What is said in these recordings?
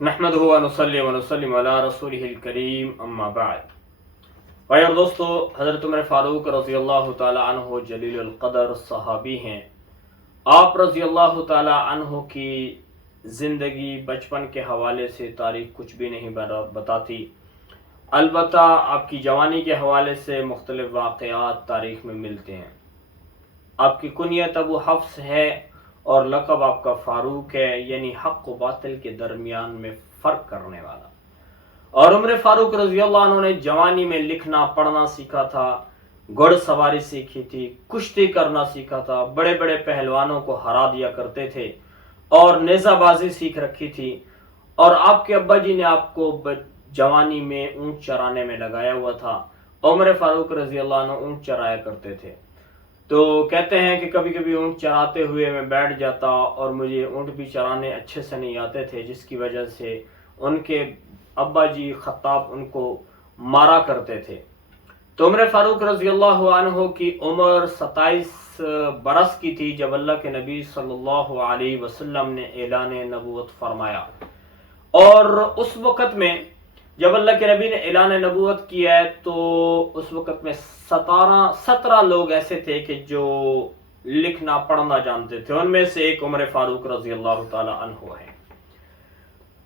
نحمدہ و نصلی و نسلم علی رسولہ الکریم اما بعد۔ بھائی اور دوستو، حضرت عمر فاروق رضی اللہ تعالی عنہ جلیل القدر صحابی ہیں۔ آپ رضی اللہ تعالی عنہ کی زندگی بچپن کے حوالے سے تاریخ کچھ بھی نہیں بتاتی، البتہ آپ کی جوانی کے حوالے سے مختلف واقعات تاریخ میں ملتے ہیں۔ آپ کی کنیت ابو حفص ہے اور لقب آپ کا فاروق ہے، یعنی حق و باطل کے درمیان میں فرق کرنے والا۔ اور عمر فاروق رضی اللہ عنہ نے جوانی میں لکھنا پڑھنا سیکھا تھا، گھڑ سواری سیکھی تھی، کشتی کرنا سیکھا تھا، بڑے بڑے پہلوانوں کو ہرا دیا کرتے تھے اور نیزہ بازی سیکھ رکھی تھی۔ اور آپ کے ابا جی نے آپ کو جوانی میں اونٹ چرانے میں لگایا ہوا تھا۔ عمر فاروق رضی اللہ عنہ اونٹ چرایا کرتے تھے۔ تو کہتے ہیں کہ کبھی کبھی اونٹ چراتے ہوئے میں بیٹھ جاتا اور مجھے اونٹ بھی چرانے اچھے سے نہیں آتے تھے، جس کی وجہ سے ان کے ابا جی خطاب ان کو مارا کرتے تھے۔ تو عمر فاروق رضی اللہ عنہ کی عمر 27 برس کی تھی جب اللہ کے نبی صلی اللہ علیہ وسلم نے اعلان نبوت فرمایا۔ اور اس وقت میں جب اللہ کے نبی نے اعلان نبوت کیا ہے تو اس وقت میں 17 لوگ ایسے تھے کہ جو لکھنا پڑھنا جانتے تھے، ان میں سے ایک عمر فاروق رضی اللہ تعالی عنہ ہے۔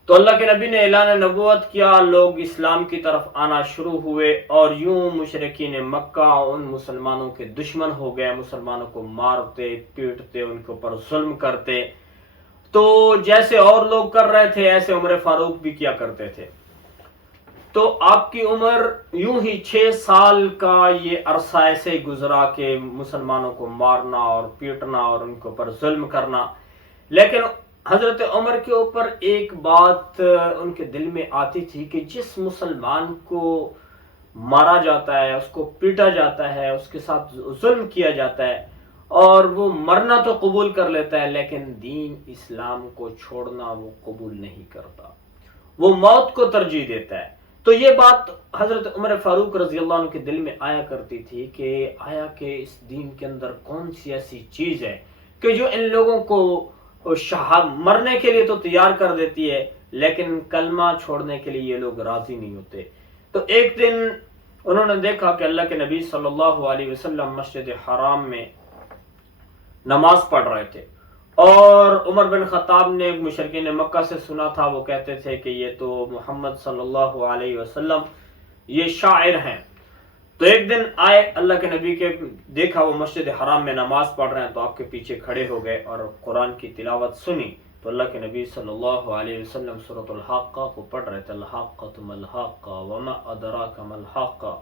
تو اللہ کے نبی نے اعلان نبوت کیا، لوگ اسلام کی طرف آنا شروع ہوئے اور یوں مشرکین مکہ ان مسلمانوں کے دشمن ہو گئے، مسلمانوں کو مارتے پیٹتے ان کے اوپر ظلم کرتے۔ تو جیسے اور لوگ کر رہے تھے ایسے عمر فاروق بھی کیا کرتے تھے۔ تو آپ کی عمر یوں ہی 6 سال کا یہ عرصہ ایسے گزرا کہ مسلمانوں کو مارنا اور پیٹنا اور ان کے اوپر ظلم کرنا۔ لیکن حضرت عمر کے اوپر ایک بات ان کے دل میں آتی تھی کہ جس مسلمان کو مارا جاتا ہے، اس کو پیٹا جاتا ہے، اس کے ساتھ ظلم کیا جاتا ہے اور وہ مرنا تو قبول کر لیتا ہے لیکن دین اسلام کو چھوڑنا وہ قبول نہیں کرتا، وہ موت کو ترجیح دیتا ہے۔ تو یہ بات حضرت عمر فاروق رضی اللہ عنہ کے دل میں آیا کرتی تھی کہ آیا کہ اس دین کے اندر کون سی ایسی چیز ہے کہ جو ان لوگوں کو مرنے کے لیے تو تیار کر دیتی ہے لیکن کلمہ چھوڑنے کے لیے یہ لوگ راضی نہیں ہوتے۔ تو ایک دن انہوں نے دیکھا کہ اللہ کے نبی صلی اللہ علیہ وسلم مسجد حرام میں نماز پڑھ رہے تھے اور عمر بن خطاب نے مشرکین مکہ سے سنا تھا، وہ کہتے تھے کہ یہ تو محمد صلی اللہ علیہ وسلم یہ شاعر ہیں۔ تو ایک دن آئے اللہ کے نبی کے، دیکھا وہ مسجد حرام میں نماز پڑھ رہے ہیں تو آپ کے پیچھے کھڑے ہو گئے اور قرآن کی تلاوت سنی تو اللہ کے نبی صلی اللہ علیہ وسلم سورۃ الحاقہ کو پڑھ رہے تھے، الحاقۃ ما الحاقہ وما ادراک ما الحاقہ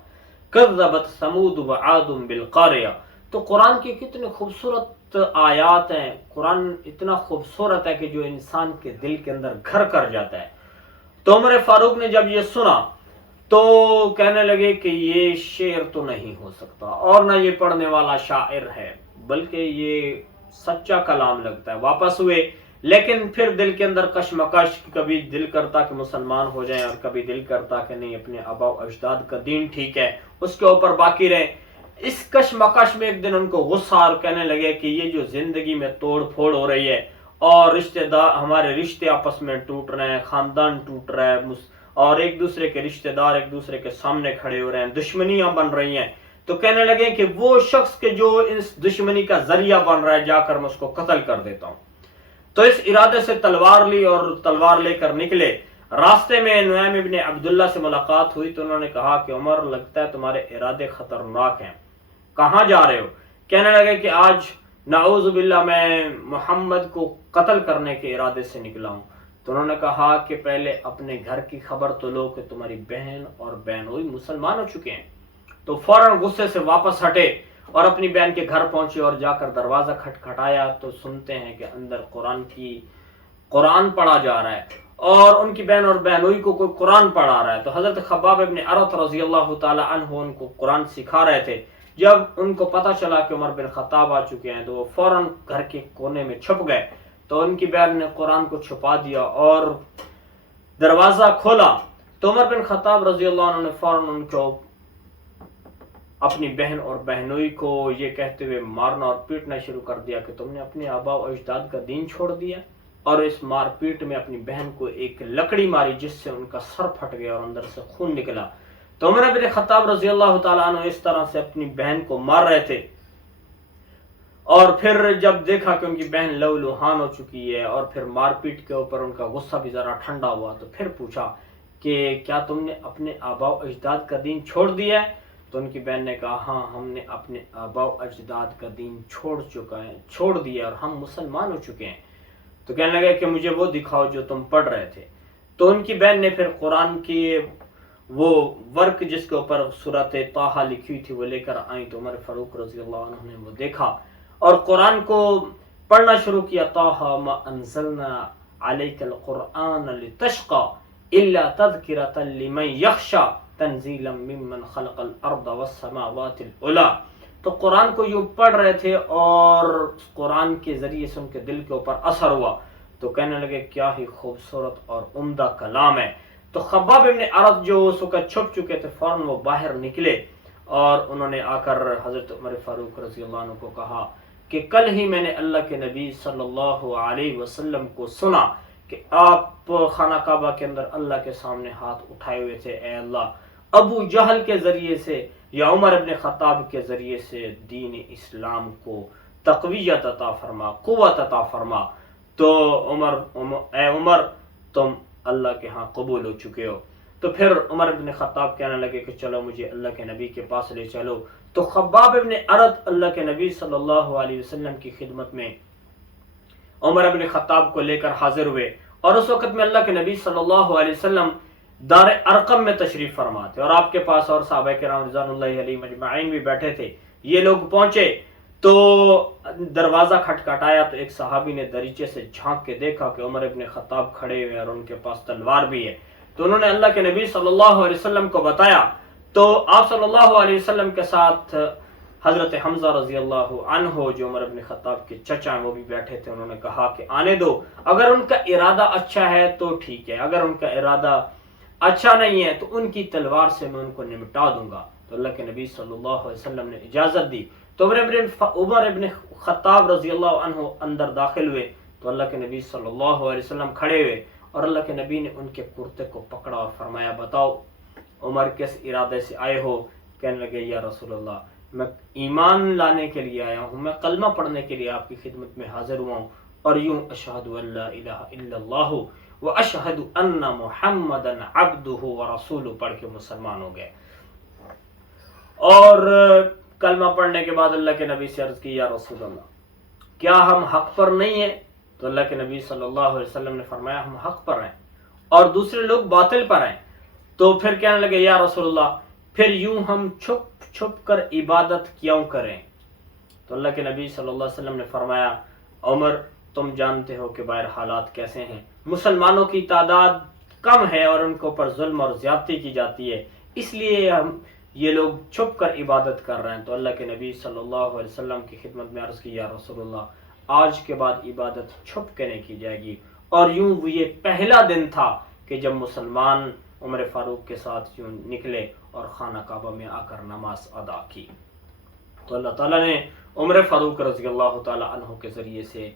کذبت ثمود وعاد بالقاریہ۔ تو قرآن کی کتنے خوبصورت آیات ہیں، قرآن اتنا خوبصورت ہے کہ جو انسان کے دل کے اندر گھر کر جاتا ہے۔ تو عمر فاروق نے جب یہ سنا تو کہنے لگے کہ یہ شعر تو نہیں ہو سکتا اور نہ یہ پڑھنے والا شاعر ہے، بلکہ یہ سچا کلام لگتا ہے۔ واپس ہوئے لیکن پھر دل کے اندر کشمکش، کبھی دل کرتا کہ مسلمان ہو جائیں اور کبھی دل کرتا کہ نہیں اپنے آبا و اجداد کا دین ٹھیک ہے، اس کے اوپر باقی رہیں۔ اس کشمکش میں ایک دن ان کو غصہ اور کہنے لگے کہ یہ جو زندگی میں توڑ پھوڑ ہو رہی ہے اور ہمارے رشتے آپس میں ٹوٹ رہے ہیں، خاندان ٹوٹ رہا ہے اور ایک دوسرے کے رشتہ دار ایک دوسرے کے سامنے کھڑے ہو رہے ہیں، دشمنیاں بن رہی ہیں، تو کہنے لگے کہ وہ شخص کے جو اس دشمنی کا ذریعہ بن رہا ہے جا کر میں اس کو قتل کر دیتا ہوں۔ تو اس ارادے سے تلوار لی اور تلوار لے کر نکلے۔ راستے میں نعیم ابن عبداللہ سے ملاقات ہوئی تو انہوں نے کہا کہ عمر لگتا ہے تمہارے ارادے خطرناک ہیں، کہاں جا رہے ہو؟ کہنے لگے کہ آج نعوذ باللہ میں محمد کو قتل کرنے کے ارادے سے نکلا ہوں۔ تو انہوں نے کہا کہ پہلے اپنے گھر کی خبر تو لو کہ تمہاری بہن اور بہنوئی مسلمان ہو چکے ہیں۔ تو فوراً غصے سے واپس ہٹے اور اپنی بہن کے گھر پہنچے اور جا کر دروازہ کھٹکھٹایا تو سنتے ہیں کہ اندر قرآن پڑھا جا رہا ہے اور ان کی بہن اور بہنوئی کو کوئی قرآن پڑھا رہا ہے۔ تو حضرت خباب ابن ارت رضی اللہ تعالی عنہ ان کو قرآن سکھا رہے تھے۔ جب ان کو پتہ چلا کہ عمر بن خطاب آ چکے ہیں تو وہ فوراً گھر کے کونے میں چھپ گئے۔ تو ان کی بہن نے قرآن کو چھپا دیا اور دروازہ کھولا تو عمر بن خطاب رضی اللہ عنہ نے فوراً ان کو اپنی بہن اور بہنوئی کو یہ کہتے ہوئے مارنا اور پیٹنا شروع کر دیا کہ تم نے اپنے آبا و اجداد کا دین چھوڑ دیا اور اس مار پیٹ میں اپنی بہن کو ایک لکڑی ماری جس سے ان کا سر پھٹ گیا اور اندر سے خون نکلا. تو عمر بن خطاب رضی اللہ تعالیٰ عنہ اس طرح سے اپنی بہن کو مار رہے تھے، اور پھر جب دیکھا کہ ان کی بہن لو لوہان ہو چکی ہے اور پھر مار پیٹ کے اوپر ان کا غصہ بھی ذرا ٹھنڈا ہوا، تو پھر پوچھا کہ کیا تم نے اپنے آباء و اجداد کا دین چھوڑ دیا ہے؟ تو ان کی بہن نے کہا ہاں، ہم نے اپنے آباء و اجداد کا دین چھوڑ دیا اور ہم مسلمان ہو چکے ہیں. تو کہنے لگے کہ مجھے وہ دکھاؤ جو تم پڑھ رہے تھے. تو ان کی بہن نے پھر قرآن کی وہ ورق جس کے اوپر سورۃ طٰہٰ لکھی ہوئی تھی وہ لے کر آئیں. تو عمر فاروق رضی اللہ عنہ نے وہ دیکھا اور قرآن کو پڑھنا شروع کیا. طٰہٰ ما انزلنا علیک القرآن لتشقى الا تذکرۃ لمن یخشی تنزیلا ممن خلق الارض والسماوات العلی. تو قرآن کو یوں پڑھ رہے تھے اور قرآن کے ذریعے سے ان کے دل کے اوپر اثر ہوا. تو کہنے لگے کیا ہی خوبصورت اور عمدہ کلام ہے. تو خباب ابن عرط جو اس وقت چھپ چکے تھے فوراً وہ باہر نکلے اور انہوں نے آ کر حضرت عمر فاروق رضی اللہ عنہ کو کہا کہ کل ہی میں نے اللہ کے نبی صلی اللہ علیہ وسلم کو سنا کہ آپ خانہ کعبہ کے اندر اللہ کے سامنے ہاتھ اٹھائے ہوئے تھے، اے اللہ ابو جہل کے ذریعے سے یا عمر ابن خطاب کے ذریعے سے دین اسلام کو تقویت عطا فرما، قوت عطا فرما. تو اے عمر تم اللہ کے ہاں قبول ہو چکے ہو. تو پھر عمر ابن خطاب کہنے لگے کہ چلو مجھے اللہ کے نبی کے پاس لے چلو. تو خباب ابن عرط اللہ کے نبی صلی اللہ علیہ وسلم کی خدمت میں عمر ابن خطاب کو لے کر حاضر ہوئے، اور اس وقت میں اللہ کے نبی صلی اللہ علیہ وسلم دار ارقم میں تشریف فرما تھے اور آپ کے پاس اور صحابہ کرام رضوان اللہ علیہم اجمعین بھی بیٹھے تھے. یہ لوگ پہنچے تو دروازہ کھٹکھٹایا تو ایک صحابی نے دریچے سے جھانک کے دیکھا کہ عمر ابن خطاب کھڑے ہوئے اور ان کے پاس تلوار بھی ہے. تو انہوں نے اللہ کے نبی صلی اللہ علیہ وسلم کو بتایا. تو آپ صلی اللہ علیہ وسلم کے ساتھ حضرت حمزہ رضی اللہ عنہ جو عمر ابن خطاب کے چچا ہیں وہ بھی بیٹھے تھے. انہوں نے کہا کہ آنے دو، اگر ان کا ارادہ اچھا ہے تو ٹھیک ہے، اگر ان کا ارادہ اچھا نہیں ہے تو ان کی تلوار سے میں ان کو نمٹا دوں گا. تو اللہ کے نبی صلی اللہ علیہ وسلم نے اجازت دی. تو عمر ابن خطاب رضی اللہ عنہ اندر داخل ہوئے تو اللہ کے نبی صلی اللہ علیہ وسلم کھڑے ہوئے اور اللہ کے نبی نے ان کے کرتے کو پکڑا اور فرمایا بتاؤ عمر کس ارادے سے آئے ہو؟ کہنے لگے یا رسول اللہ میں ایمان لانے کے لیے آیا ہوں، میں کلمہ پڑھنے کے لیے آپ کی خدمت میں حاضر ہوا ہوں، اور یوں اشہد ان لا الہ الا اللہ واشہد ان محمدا عبدہ ورسولہ پڑھ کے مسلمان ہو گئے. اور کلمہ پڑھنے کے بعد اللہ کے نبی سے عرض کی یا رسول اللہ کیا ہم حق پر نہیں ہیں؟ تو اللہ کے نبی صلی اللہ علیہ وسلم نے فرمایا ہم حق پر ہیں اور دوسرے لوگ باطل پر ہیں. تو پھر کہنے لگے یا رسول اللہ پھر یوں ہم چھپ چھپ کر عبادت کیوں کریں؟ تو اللہ کے نبی صلی اللہ علیہ وسلم نے فرمایا عمر تم جانتے ہو کہ باہر حالات کیسے ہیں، مسلمانوں کی تعداد کم ہے اور ان کے اوپر ظلم اور زیادتی کی جاتی ہے، اس لیے یہ لوگ چھپ کر عبادت کر رہے ہیں. تو اللہ کے نبی صلی اللہ علیہ وسلم کی خدمت میں عرض کی یا رسول اللہ آج کے بعد عبادت چھپ کے نہیں کی جائے گی. اور یوں وہ یہ پہلا دن تھا کہ جب مسلمان عمر فاروق کے ساتھ یوں نکلے اور خانہ کعبہ میں آ کر نماز ادا کی. تو اللہ تعالیٰ نے عمر فاروق رضی اللہ تعالیٰ عنہ کے ذریعے سے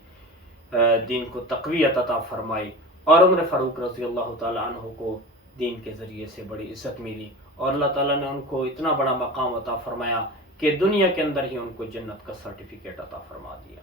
دین کو تقویت عطا فرمائی اور عمر فاروق رضی اللہ تعالیٰ عنہ کو دین کے ذریعے سے بڑی عزت ملی اور اللہ تعالیٰ نے ان کو اتنا بڑا مقام عطا فرمایا کہ دنیا کے اندر ہی ان کو جنت کا سرٹیفکیٹ عطا فرما دیا.